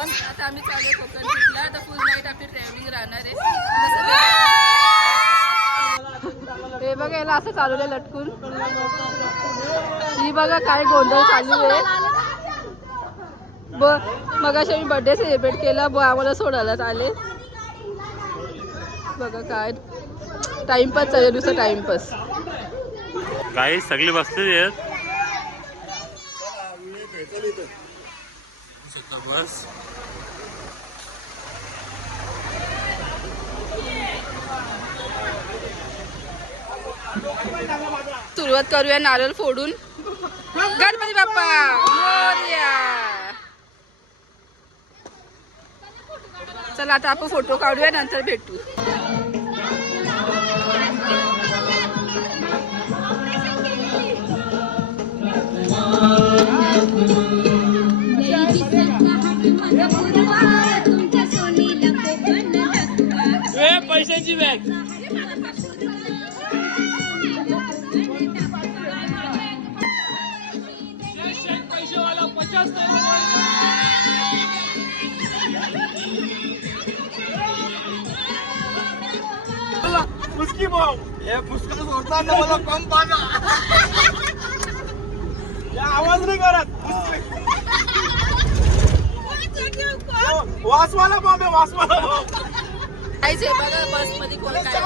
आता आम्ही चालू कोकण ट्रिपला. आता फुल नाईट आपली ट्रॅव्हलिंग राहणार आहे. हे बघा याला असं चालवलंय लटकून. ही बघा काय गोंधळ चालू आहे. मगाशी आम्ही बर्थडे सेलिब्रेट केला. आम्हाला सोडायला आले. बघा काय टाइमपास चालू नुसतं टाइमपास. काही सगळे बसलेले आहेत. बस सुरुवात करूया नारळ फोडून. गणपती बाप्पा मोरया. चला आता आपण फोटो काढूया नंतर भेटू. पैशांची बॅग पैसेवाला 50 भाऊ हे पुस्तक सोडताना मला कम पाना आवाज नाही करत. वासवाला बॉम्बे वासवाला जायचंय बघा बस मध्ये कोण काय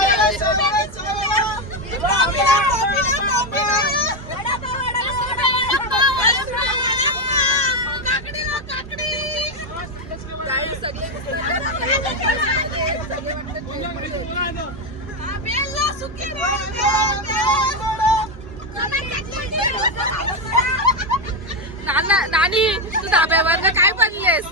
नानी तू धाब्यावर काय बनलेस.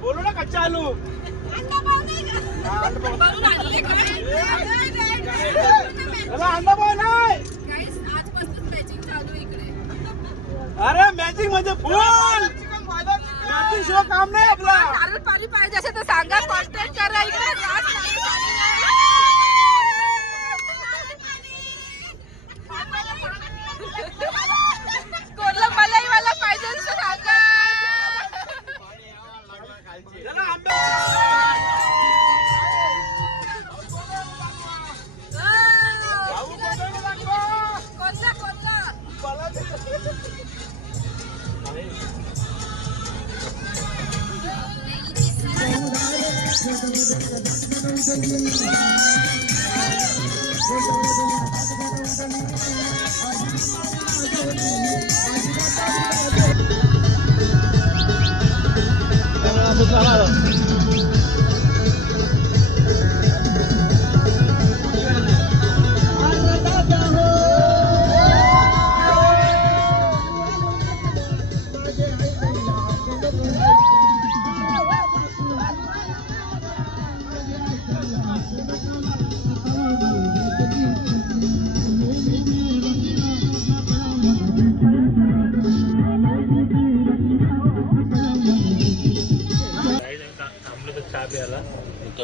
बोलो ना कच्चा आलू अंडा पाव नाही. अरे मॅचिंग म्हणजे फुल मॅचिंग शिवाय काम नाही आपला. नारळ पाणी पाहिजे असेल तर सांगा. कॉन्टॅक्ट करा इकडे. कोणला मलाई वाला पाहिजे तर सांगा.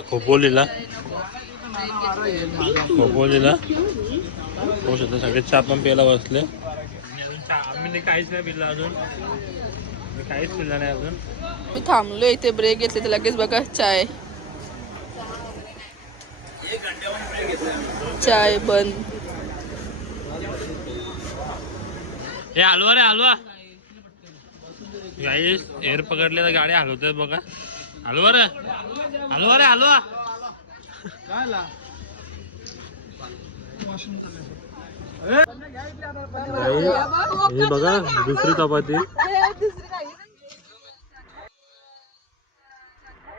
खोपोलीला होऊ शकतं. सगळे चहा पण प्यायला बसले. आम्ही काहीच नाही पिल्ला अजून. काहीच पिल्ला नाही अजून. मी थांबलो इथे ब्रेक घेतले तर लगेच बघा चाय बंद. हे हलवा रे हलवा. गाईस एअर पकडलेला गाडी हलवतात बघा. हलवा रे हलवा रे हलवा. हे बघा दुसरी चपाती.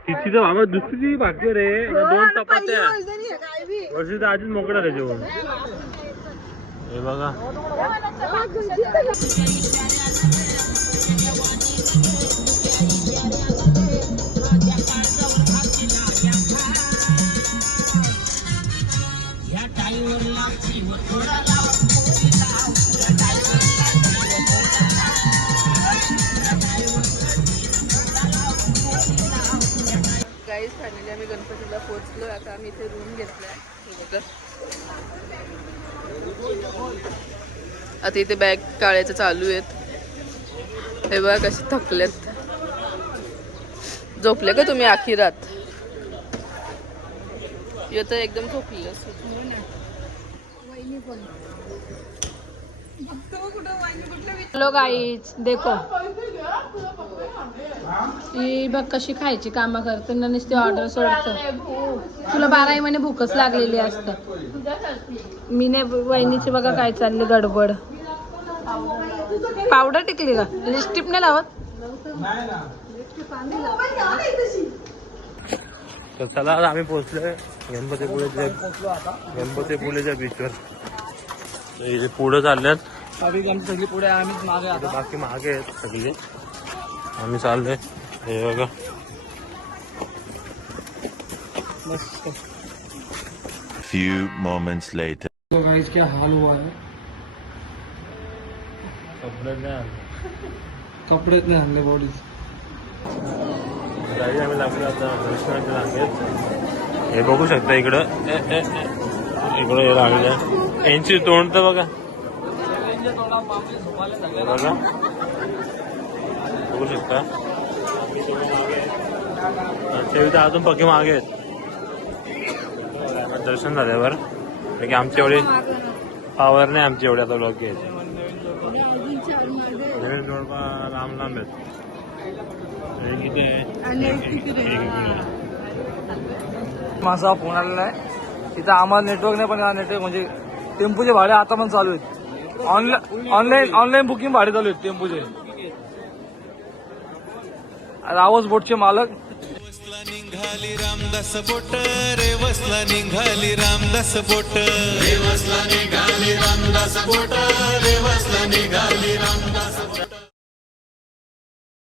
तिची तर बाबा दुसरी भाकर रे. 2 चपात्या वर्षी तर आधीच मोकळा रे जेवण. हे बघा गाईस फायनली आम्ही गणपतीला पोहोचलो. आता आम्ही इथे रूम घेतलाय. आता इथे बॅग काढायचं चालू आहेत. हे बघा कसे थकलेत. झोपले का तुम्ही आखिरात? येतं एकदम झोपले. हॅलो गाईज, देखो ही बघ कशी खायची कामं करते ना, नुसती ऑर्डर सोडतं. तुला 12 महिने भूकच लागलेली असतं. मी नाही. वहिनीची बघा काय चालली गडबड. पावडर टिकली का? लिपस्टिक नाही लावत? तर चला आम्ही पोहोचलोय गणपतीपुळेच्या बीचवर. पुढे चालल्यात सगळी पुढे आम्हीच मागे आता. बाकी मागे आहेत सगळे. आम्ही चाललोय. हे बघा Few moments later. तो गाइस क्या हाल हुआ है. कपडे नाही आणले. कपडेच नाही आणले बॉडी. गाडी आम्ही लागलो आता दर्शनाच्या रांगेत. हे बघू शकता इकडं इकडं हे लागले. यांची तोंड तर बघा. बघा बघू शकता. ते अजून पक्के मागे आहेत. दर्शन झाल्यावर की आमची एवढी पावर नाही. आमची एवढी आता लोक आहेत. जवळपास लांब लांब आहेत. माझा फोन आलेला आहे. तिथं आम्हाला नेटवर्क नाही, पण नेटवर्क म्हणजे टेम्पोचे भाडे आता पण चालू आहेत. ऑनलाईन बुकिंग भाडे चालू आहेत टेम्पोचे. रावस बोटचे मालक. निघाली रामदास बोट रे वसला निघाली रामदास बोट रे वसला निघाली रामदास बोट रे वसला निघाली रामदास बोट.